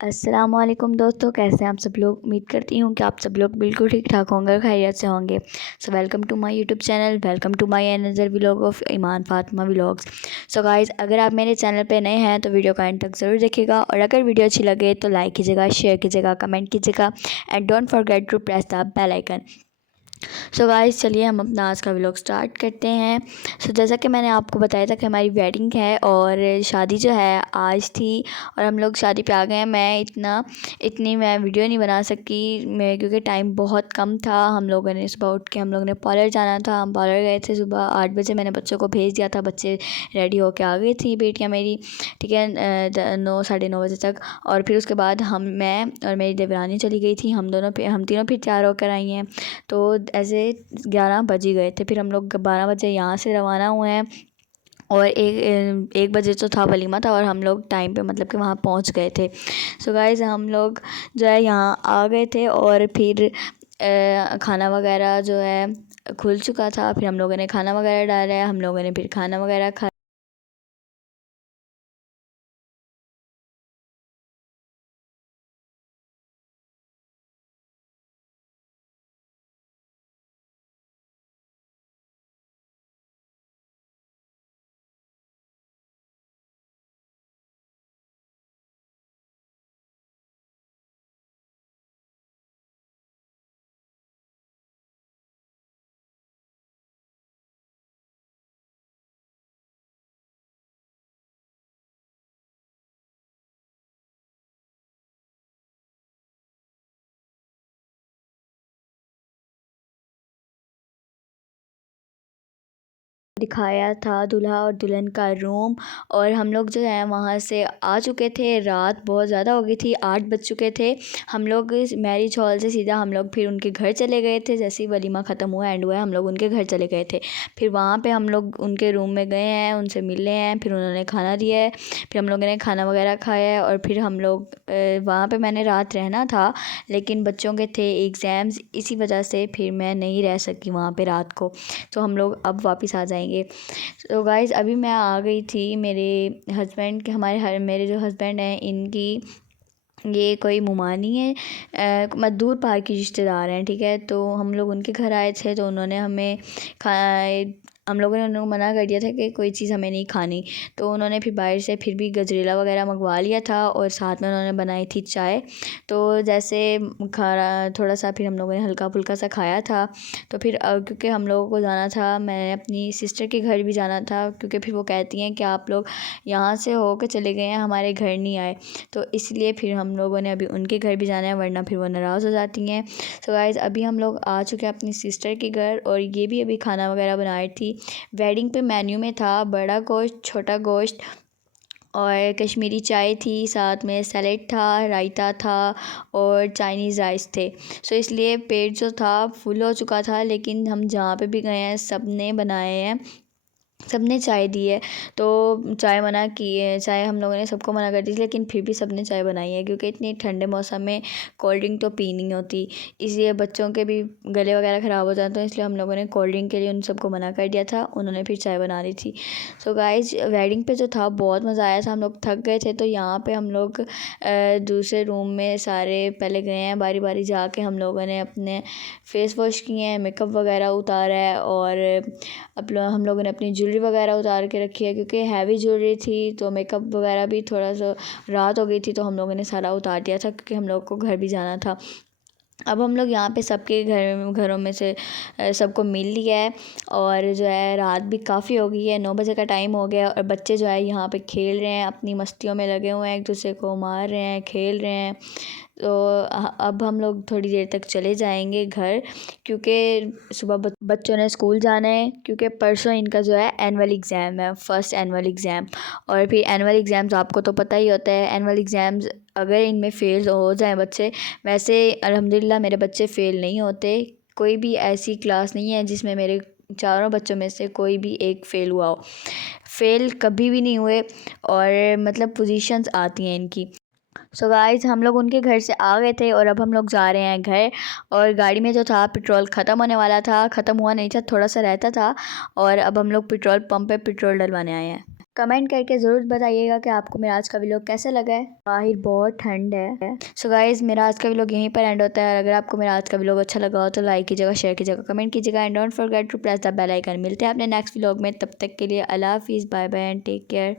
अस्सलामुअलैकुम दोस्तों, कैसे हैं आप सब लोग। उम्मीद करती हूँ कि आप सब लोग बिल्कुल ठीक ठाक होंगे और खैरियत से होंगे। So welcome to my YouTube channel, welcome to my another vlog of Iman Fatima vlogs. So guys, अगर आप मेरे चैनल पे नए हैं तो वीडियो का एंड तक ज़रूर देखिएगा, और अगर वीडियो अच्छी लगे तो लाइक कीजिएगा, शेयर कीजिएगा, कमेंट कीजिएगा and don't forget to press the bell icon. So guys, चलिए हम अपना आज का व्लॉग स्टार्ट करते हैं। सो जैसा कि मैंने आपको बताया था कि हमारी वेडिंग है और शादी जो है आज थी, और हम लोग शादी पे आ गए हैं। इतनी मैं वीडियो नहीं बना सकी मैं, क्योंकि टाइम बहुत कम था। हम लोगों ने सुबह उठ के हम लोग ने पार्लर जाना था। हम पार्लर गए थे सुबह 8 बजे। मैंने बच्चों को भेज दिया था, बच्चे रेडी होके आ गई थी, बेटियाँ मेरी, ठीक है, 9 साढ़े 9 बजे तक। और फिर उसके बाद मैं और मेरी देवरानी चली गई थी। हम तीनों फिर तैयार होकर आई हैं। तो ऐसे 11 बज ही गए थे। फिर हम लोग 12 बजे यहाँ से रवाना हुए हैं, और एक बजे तो था वलीमा था, और हम लोग टाइम पे मतलब कि वहाँ पहुँच गए थे। सो गाइज़, हम लोग जो है यहाँ आ गए थे, और फिर खाना वगैरह जो है खुल चुका था। फिर हम लोगों ने खाना वगैरह डाला है, हम लोगों ने फिर खाना वगैरह खा दिखाया था दूल्हा और दुल्हन का रूम। और हम लोग जो है वहाँ से आ चुके थे। रात बहुत ज़्यादा हो गई थी, 8 बज चुके थे। हम लोग इस मैरिज हॉल से सीधा हम लोग फिर उनके घर चले गए थे। जैसे ही वलीमा ख़त्म हुआ, एंड हुआ, हम लोग उनके घर चले गए थे। फिर वहाँ पे हम लोग उनके रूम में गए हैं, उनसे मिले हैं, फिर उन्होंने खाना दिया है। फिर हम लोगों ने खाना वगैरह खाया है, और फिर हम लोग वहाँ पे मैंने रात रहना था, लेकिन बच्चों के थे एग्ज़ाम्स, इसी वजह से फिर मैं नहीं रह सकी वहाँ पे रात को। तो हम लोग अब वापस आ जाएंगे। तो गाइज़, अभी मैं आ गई थी। मेरे जो हस्बैंड हैं, इनकी ये कोई मुमानी है, मजदूर पार की रिश्तेदार हैं, ठीक है। तो हम लोग उनके घर आए थे, तो उन्होंने हमें खा हम लोगों ने उनको मना कर दिया था कि कोई चीज़ हमें नहीं खानी। तो उन्होंने फिर बाहर से फिर भी गजरेला वगैरह मंगवा लिया था, और साथ में उन्होंने बनाई थी चाय। तो जैसे खाना थोड़ा सा फिर हम लोगों ने हल्का फुल्का सा खाया था। तो फिर क्योंकि हम लोगों को जाना था, मैंने अपनी सिस्टर के घर भी जाना था, क्योंकि फिर वो कहती हैं कि आप लोग यहाँ से हो के चले गए हैं, हमारे घर नहीं आए। तो इसलिए फिर हम लोगों ने अभी उनके घर भी जाना है, वरना फिर वो नाराज़ हो जाती हैं। सो गाइज़, अभी हम लोग आ चुके हैं अपनी सिस्टर के घर, और ये भी अभी खाना वगैरह बना रही थी। वेडिंग पे मेन्यू में था बड़ा गोश्त, छोटा गोश्त, और कश्मीरी चाय थी, साथ में सैलेड था, रायता था, और चाइनीज़ राइस थे। सो इसलिए पेट जो था फुल हो चुका था, लेकिन हम जहाँ पे भी गए हैं सब ने बनाए हैं, सबने चाय दी है। तो चाय मना की है, चाय हम लोगों ने सबको मना कर दी थी, लेकिन फिर भी सबने चाय बनाई है, क्योंकि इतनी ठंडे मौसम में कोल्ड ड्रिंक तो पी नहीं होती, इसलिए बच्चों के भी गले वगैरह ख़राब हो जाते हैं। इसलिए हम लोगों ने कोल्ड ड्रिंक के लिए उन सबको मना कर दिया था, उन्होंने फिर चाय बना दी थी। सो गाइज, वेडिंग पे जो था बहुत मज़ा आया था। हम लोग थक गए थे, तो यहाँ पे हम लोग दूसरे रूम में सारे पहले गए हैं, बारी बारी जाके हम लोगों ने अपने फेस वॉश किए हैं, मेकअप वगैरह उतारा है, और हम लोगों ने अपनी ज्वेलरी वगैरह उतार के रखी है, क्योंकि हैवी ज्वेलरी थी। तो मेकअप वगैरह भी थोड़ा सा रात हो गई थी, तो हम लोगों ने सारा उतार दिया था, क्योंकि हम लोग को घर भी जाना था। अब हम लोग यहाँ पे सबके घरों में से सबको मिल लिया है, और जो है रात भी काफ़ी हो गई है, 9 बजे का टाइम हो गया है, और बच्चे जो है यहाँ पे खेल रहे हैं, अपनी मस्तियों में लगे हुए हैं, एक दूसरे को मार रहे हैं, खेल रहे हैं। तो अब हम लोग थोड़ी देर तक चले जाएंगे घर, क्योंकि सुबह बच्चों ने स्कूल जाना है, क्योंकि परसों इनका जो है एनुअल एग्ज़ाम है, फर्स्ट एनुअल एग्ज़ाम। और फिर एनुअल एग्ज़ाम्स आपको तो पता ही होता है, एनुअल एग्ज़ाम्स अगर इनमें फ़ेल हो जाए बच्चे, वैसे अल्हम्दुलिल्लाह मेरे बच्चे फ़ेल नहीं होते। कोई भी ऐसी क्लास नहीं है जिसमें मेरे चारों बच्चों में से कोई भी एक फ़ेल हुआ हो, फ़ेल कभी भी नहीं हुए, और मतलब पोजीशंस आती हैं इनकी। सो गाइस, हम लोग उनके घर से आ गए थे, और अब हम लोग जा रहे हैं घर। और गाड़ी में जो था पेट्रोल ख़त्म होने वाला था, ख़त्म हुआ नहीं था, थोड़ा सा रहता था, और अब हम लोग पेट्रोल पंप पे पेट्रोल डलवाने आए हैं। कमेंट करके ज़रूर बताइएगा कि आपको मेरा आज का व्लॉग कैसा लगा है। बाहर बहुत ठंड है। सो गाइज़, मेरा आज का व्लॉग यहीं पर एंड होता है। अगर आपको मेरा आज का व्लॉग अच्छा लगा हो तो लाइक कीजिएगा, शेयर कीजिएगा, कमेंट कीजिएगा and don't forget to press the bell icon. मिलते हैं अपने नेक्स्ट व्लॉग में, तब तक के लिए अल्लाह हाफिज़, bye bye and take care.